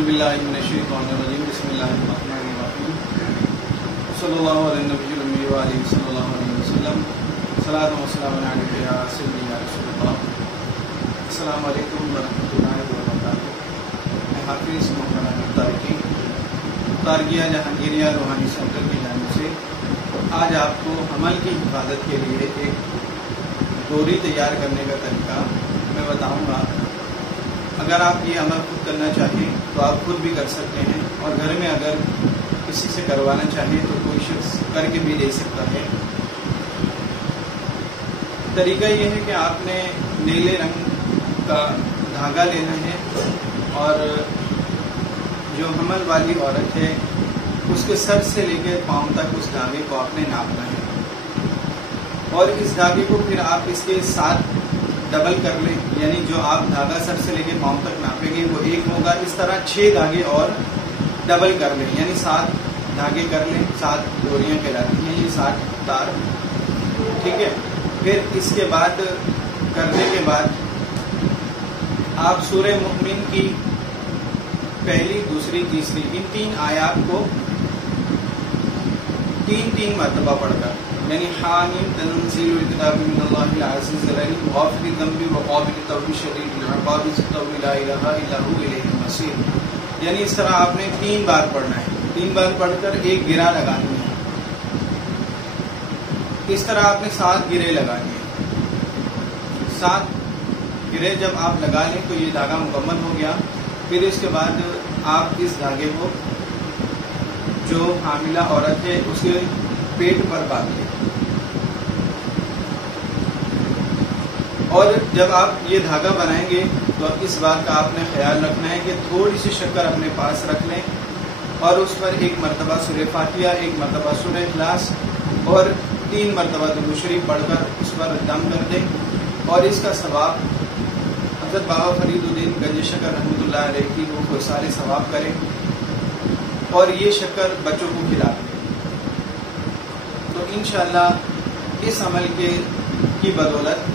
اعوذ باللہ من الشیطان الرجیم بسم اللہ الرحمن الرحیم صلی اللہ علیہ نبی الامی وآلہ صلی اللہ علیہ وسلم صلاۃ و سلام علیک یا سیدی یا رسول اللہ۔ السلام علیکم ورحمۃ اللہ وبرکاتہ۔ میں حافظ محمد احمد تارکی تارکیہ جہانگیریہ روحانی سینٹر کی جانب سے آج آپ کو حمل کی حفاظت کے لیے ایک ڈوری تیار کرنے کا طریقہ میں بتاؤں گا۔ اگر آپ یہ عمل خود کرنا چاہیں تو آپ خود بھی کر سکتے ہیں، اور گھر میں اگر کسی سے کروانا چاہیں تو کوئی شخص کر کے بھی دے سکتا ہے۔ طریقہ یہ ہے کہ آپ نے نیلے رنگ کا دھاگا لینا ہے، اور جو حمل والی عورت ہے اس کے سر سے لے کے پاؤں تک اس دھاگے کو آپ نے ناپنا ہے، اور اس دھاگے کو پھر آپ اس کے ساتھ ڈبل کر لیں، یعنی جو آپ دھاگا سر سے لے کے پاؤں تک ناپیں گے وہ ایک ہوگا، اس طرح 6 دھاگے اور ڈبل کر لیں، یعنی 7 دھاگے کر لیں، 7 ڈوریاں کہلاتی ہیں، یہ 7 تار، ٹھیک ہے۔ پھر اس کے بعد کرنے کے بعد آپ سورہ مؤمن کی پہلی، دوسری، تیسری ان 3 آیات کو 3 مرتبہ پڑھ کر، یعنی حامیم تنزیل الکتاب من اللہ العزیز العلیم غافر الذنب وقابل التوب شدید العقاب ذی الطول لا الہ الا هو الیہ المصیر، یعنی اس طرح آپ نے 3 بار پڑھنا ہے، 3 بار پڑھ کر ایک گرہ لگانی ہے۔ اس طرح آپ نے 7 گرے لگانی ہے۔ 7 گرے جب آپ لگا لیں تو یہ دھاگا مکمل ہو گیا۔ پھر اس کے بعد آپ اس دھاگے کو جو حاملہ عورت ہے اس کے پیٹ پر باندھ لیں، اور جب آپ یہ دھاگا بنائیں گے تو اس بات کا آپ نے خیال رکھنا ہے کہ تھوڑی سی شکر اپنے پاس رکھ لیں، اور اس پر 1 مرتبہ سورہ فاتحہ، 1 مرتبہ سورہ اخلاص اور 3 مرتبہ درود شریف پڑھ کر اس پر دم کر دیں، اور اس کا ثواب حضرت بابا فرید الدین گنج شکر رحمۃ اللہ علیہ کی روح کو سارے ثواب کریں، اور یہ شکر بچوں کو کھلا دیں۔ تو انشاءاللہ اس عمل کی بدولت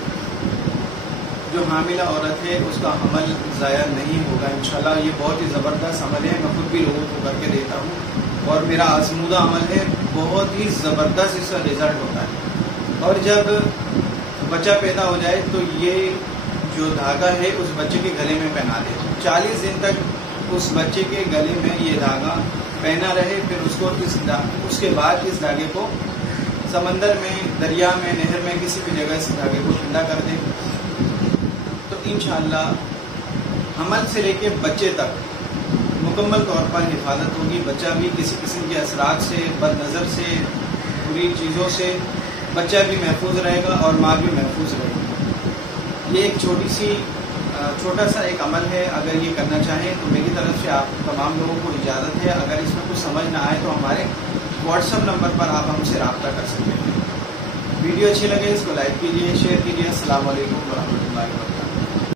جو حاملہ عورت ہے اس کا حمل ضائع نہیں ہوگا انشاءاللہ۔ یہ بہت ہی زبردست عمل ہے، میں خود بھی لوگوں کو کر کے دیتا ہوں، اور میرا آزمودہ عمل ہے، بہت ہی زبردست اس کا رزلٹ ہوتا ہے۔ اور جب بچہ پیدا ہو جائے تو یہ جو دھاگا ہے اس بچے کے گلے میں پہنا دے، 40 دن تک اس بچے کے گلے میں یہ دھاگا پہنا رہے، پھر اس کے بعد اس دھاگے کو سمندر میں، دریا میں، نہر میں، کسی بھی جگہ اس دھاگے کو ٹھنڈا کر دیں، تو انشاءاللہ حمل سے لے کے بچے تک مکمل طور پر حفاظت ہوگی۔ بچہ بھی کسی قسم کے اثرات سے، بد نظر سے، بری چیزوں سے بچہ بھی محفوظ رہے گا اور ماں بھی محفوظ رہے گی۔ یہ ایک چھوٹا سا ایک عمل ہے، اگر یہ کرنا چاہیں تو میری طرف سے آپ تمام لوگوں کو اجازت ہے۔ اگر اس میں کچھ سمجھ نہ آئے تو ہمارے واٹس ایپ نمبر پر آپ ہم سے رابطہ کر سکتے ہیں۔ ویڈیو اچھی لگے اس کو لائک کیجیے، شیئر کیجیے۔ السلام علیکم ورحمۃ اللہ وبرکاتہ۔